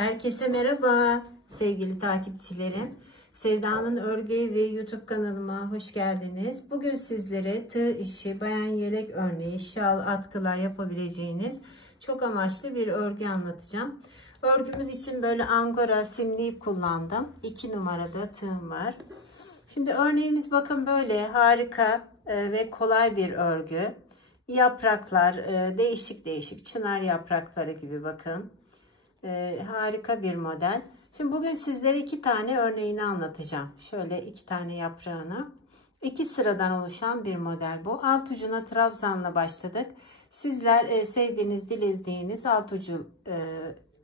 Herkese merhaba sevgili takipçilerim. Sevda'nın Örgü Evi YouTube kanalıma hoş geldiniz. Bugün sizlere tığ işi, bayan yelek örneği, şal, atkılar yapabileceğiniz çok amaçlı bir örgü anlatacağım. Örgümüz için böyle angora simli ip kullandım. 2 numarada tığım var. Şimdi örneğimiz bakın böyle harika ve kolay bir örgü. Yapraklar değişik değişik çınar yaprakları gibi bakın. Harika bir model. Şimdi bugün sizlere 2 tane örneğini anlatacağım. Şöyle 2 tane yaprağını. 2 sıradan oluşan bir model bu. Alt ucuna trabzanla başladık. Sizler sevdiğiniz, dilediğiniz alt ucu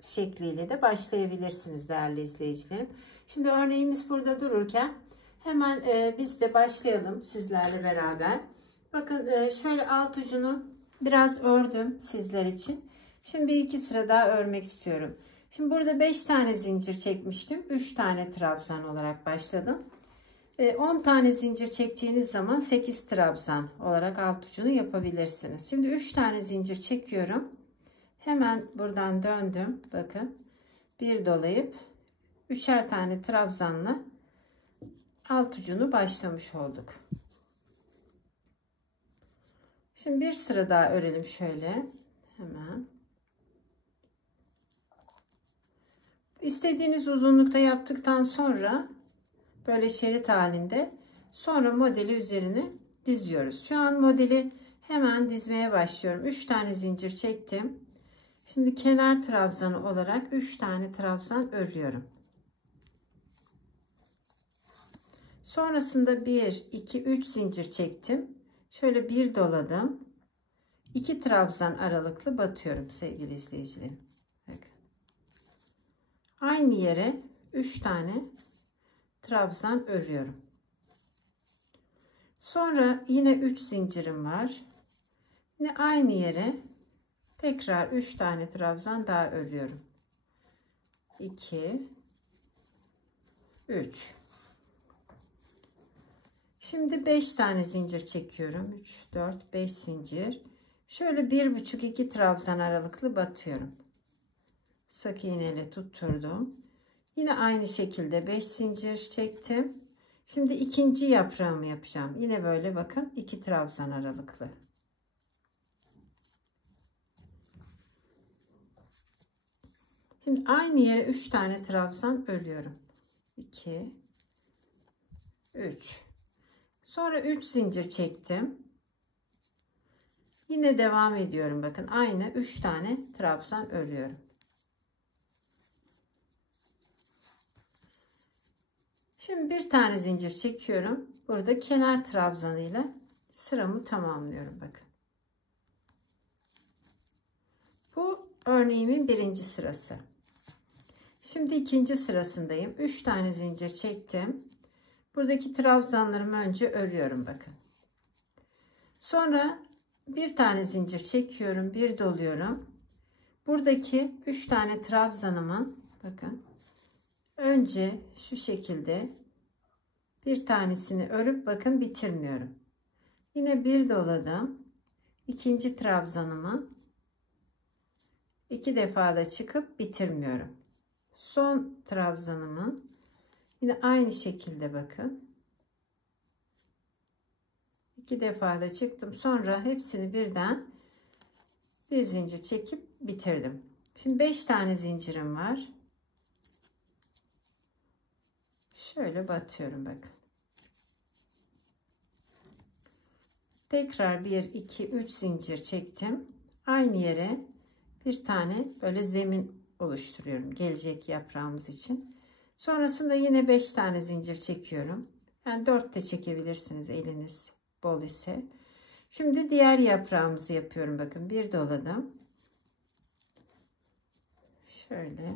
şekliyle de başlayabilirsiniz değerli izleyicilerim. Şimdi örneğimiz burada dururken hemen biz de başlayalım sizlerle beraber. Bakın şöyle alt ucunu biraz ördüm sizler için. Şimdi 2 sıra daha örmek istiyorum. Şimdi burada 5 tane zincir çekmiştim. 3 tane trabzan olarak başladım. 10 tane zincir çektiğiniz zaman 8 trabzan olarak alt ucunu yapabilirsiniz. Şimdi 3 tane zincir çekiyorum. Hemen buradan döndüm. Bakın. Bir dolayıp 3'er tane trabzanla alt ucunu başlamış olduk. Şimdi bir sıra daha örelim şöyle. Hemen. İstediğiniz uzunlukta yaptıktan sonra böyle şerit halinde sonra modeli üzerine diziyoruz. Şu an modeli hemen dizmeye başlıyorum. 3 tane zincir çektim. Şimdi kenar trabzanı olarak 3 tane trabzan örüyorum. Sonrasında 1, 2, 3 zincir çektim. Şöyle bir doladım. 2 trabzan aralıklı batıyorum sevgili izleyicilerim. Bakın. Aynı yere 3 tane trabzan örüyorum. Sonra yine 3 zincirim var. Yine aynı yere tekrar 3 tane trabzan daha örüyorum. 2 3. Şimdi 5 tane zincir çekiyorum. 3 4 5 zincir. Şöyle 1,5-2 trabzan aralıklı batıyorum. Sık iğneyle tutturdum. Yine aynı şekilde 5 zincir çektim. Şimdi ikinci yaprağımı yapacağım. Yine böyle bakın 2 trabzan aralıklı. Şimdi aynı yere 3 tane trabzan örüyorum. 2 3. Sonra 3 zincir çektim. Yine devam ediyorum. Bakın aynı 3 tane trabzan örüyorum. Şimdi bir tane zincir çekiyorum. Burada kenar trabzanıyla sıramı tamamlıyorum. Bakın. Bu örneğimin birinci sırası. Şimdi ikinci sırasındayım. 3 tane zincir çektim. Buradaki trabzanlarımı önce örüyorum. Bakın. Sonra bir tane zincir çekiyorum. Bir doluyorum. Buradaki 3 tane trabzanımın bakın. Önce şu şekilde bir tanesini örüp bakın bitirmiyorum. Yine bir doladım. İkinci trabzanımı 2 defa da çıkıp bitirmiyorum. Son trabzanımı yine aynı şekilde bakın. 2 defa da çıktım. Sonra hepsini birden bir zincir çekip bitirdim. Şimdi 5 tane zincirim var. Şöyle batıyorum bakın. Tekrar 1 2 3 zincir çektim. Aynı yere bir tane böyle zemin oluşturuyorum gelecek yaprağımız için. Sonrasında yine 5 tane zincir çekiyorum. Yani 4 de çekebilirsiniz eliniz bol ise. Şimdi diğer yaprağımızı yapıyorum. Bakın bir doladım. Şöyle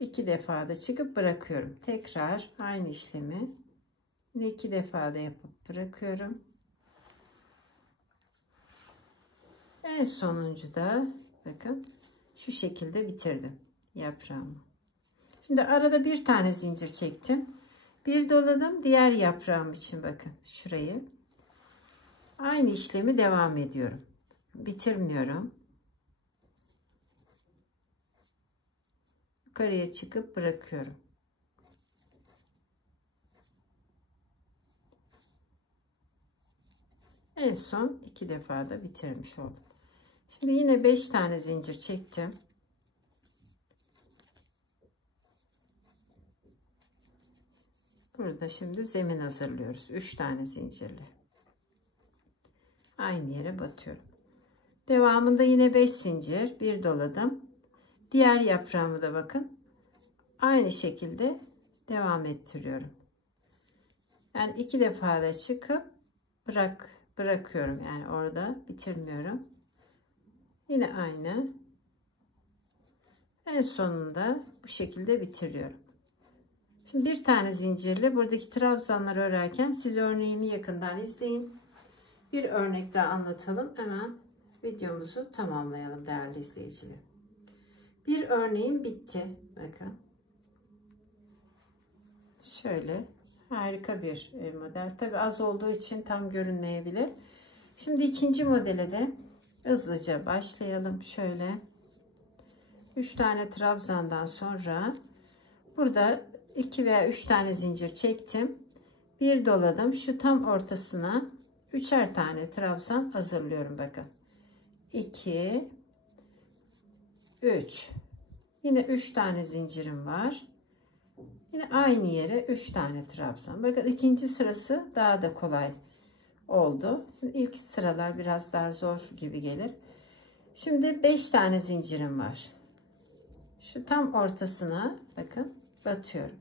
2 defa da çıkıp bırakıyorum. Tekrar aynı işlemi 2 defa da yapıp bırakıyorum. En sonuncu da bakın şu şekilde bitirdim yaprağımı. Şimdi arada bir tane zincir çektim. Bir doladım diğer yaprağım için bakın şurayı. Aynı işlemi devam ediyorum. Bitirmiyorum. yukarıya çıkıp bırakıyorum. En son 2 defa da bitirmiş oldum. Şimdi yine 5 tane zincir çektim. Burada şimdi zemin hazırlıyoruz. 3 tane zincirle. Aynı yere batıyorum. Devamında yine 5 zincir, bir doladım. Diğer yaprağımı da bakın. Aynı şekilde devam ettiriyorum. Yani 2 defa da çıkıp bırakıyorum. Yani orada bitirmiyorum. Yine aynı. En sonunda bu şekilde bitiriyorum. Şimdi bir tane zincirle buradaki trabzanları örerken siz örneğimi yakından izleyin. Bir örnek daha anlatalım. Hemen videomuzu tamamlayalım değerli izleyiciler. Bir örneğim bitti. Bakın. Şöyle harika bir model. Tabi az olduğu için tam görünmeyebilir. Şimdi ikinci modele de hızlıca başlayalım. Şöyle 3 tane trabzandan sonra burada 2 veya 3 tane zincir çektim. Bir doladım. Şu tam ortasına 3'er tane trabzan hazırlıyorum. Bakın. 2 3. Yine 3 tane zincirim var. Yine aynı yere 3 tane trabzan. Bakın ikinci sırası daha da kolay oldu. İlk sıralar biraz daha zor gibi gelir. Şimdi 5 tane zincirim var. Şu tam ortasına bakın batıyorum.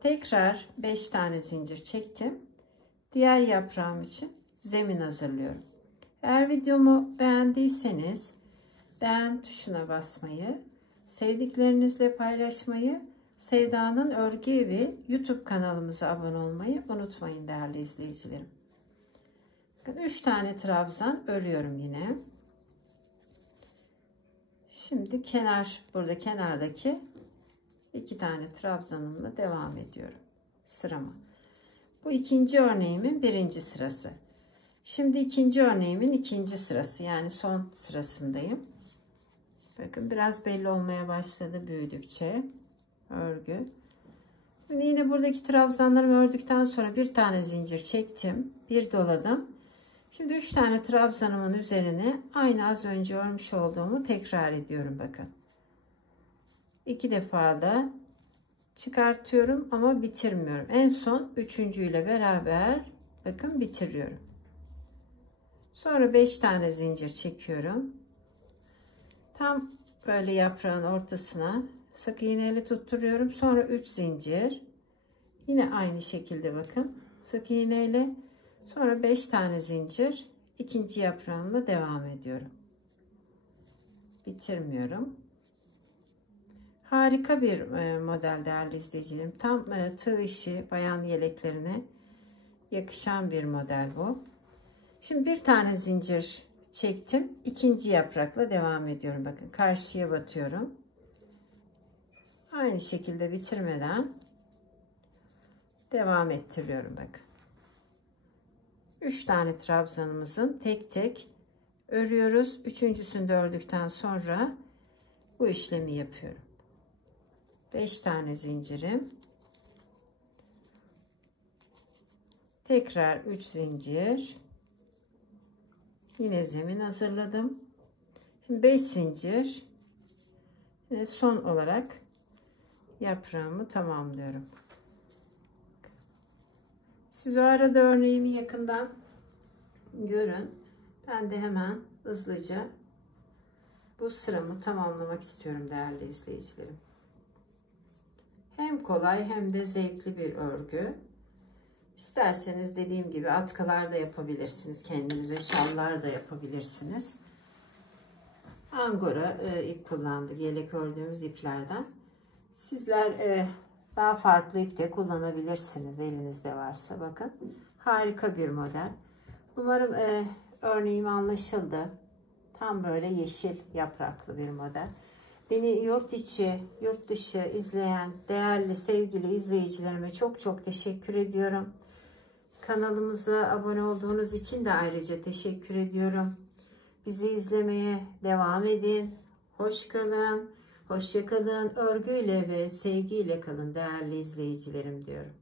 Tekrar 5 tane zincir çektim. Diğer yaprağım için zemin hazırlıyorum. Eğer videomu beğendiyseniz beğen tuşuna basmayı, sevdiklerinizle paylaşmayı, Sevda'nın Örgü Evi YouTube kanalımıza abone olmayı unutmayın değerli izleyicilerim. 3 tane trabzan örüyorum yine. Şimdi burada kenardaki 2 tane trabzanımla devam ediyorum sırama. Bu ikinci örneğimin birinci sırası. Şimdi ikinci örneğimin ikinci sırası, yani son sırasındayım. Bakın biraz belli olmaya başladı büyüdükçe örgü. Şimdi yine buradaki trabzanlarımı ördükten sonra bir tane zincir çektim, bir doladım. Şimdi 3 tane trabzanımın üzerine aynı az önce örmüş olduğumu tekrar ediyorum. Bakın 2 defa da çıkartıyorum ama bitirmiyorum. En son üçüncüyle beraber bakın bitiriyorum. Sonra 5 tane zincir çekiyorum. Tam böyle yaprağın ortasına sık iğneyle tutturuyorum. Sonra 3 zincir. Yine aynı şekilde bakın sık iğneyle. Sonra 5 tane zincir. İkinci yaprağımla devam ediyorum. Bitirmiyorum. Harika bir model değerli izleyicilerim. Tam tığ işi bayan yeleklerine yakışan bir model bu. Şimdi bir tane zincir çektim. İkinci yaprakla devam ediyorum. Bakın karşıya batıyorum. Aynı şekilde bitirmeden devam ettiriyorum. Bakın. 3 tane trabzanımızın tek tek örüyoruz. Üçüncüsünü de ördükten sonra bu işlemi yapıyorum. 5 tane zincirim. Tekrar 3 zincir. Yine zemin hazırladım. Şimdi 5 zincir. Ve son olarak yaprağımı tamamlıyorum. Siz o arada örneğimi yakından görün. Ben de hemen hızlıca bu sıramı tamamlamak istiyorum değerli izleyicilerim. Hem kolay hem de zevkli bir örgü. İsterseniz dediğim gibi atkılar da yapabilirsiniz. Kendinize şallar da yapabilirsiniz. Angora ip kullandık. Yelek ördüğümüz iplerden. Sizler daha farklı ip de kullanabilirsiniz. Elinizde varsa bakın. Harika bir model. Umarım örneğim anlaşıldı. Tam böyle yeşil yapraklı bir model. Beni yurt içi, yurt dışı izleyen değerli sevgili izleyicilerime çok çok teşekkür ediyorum. Kanalımıza abone olduğunuz için de ayrıca teşekkür ediyorum. Bizi izlemeye devam edin. Hoş kalın. Hoşça kalın, örgüyle ve sevgiyle kalın değerli izleyicilerim diyorum.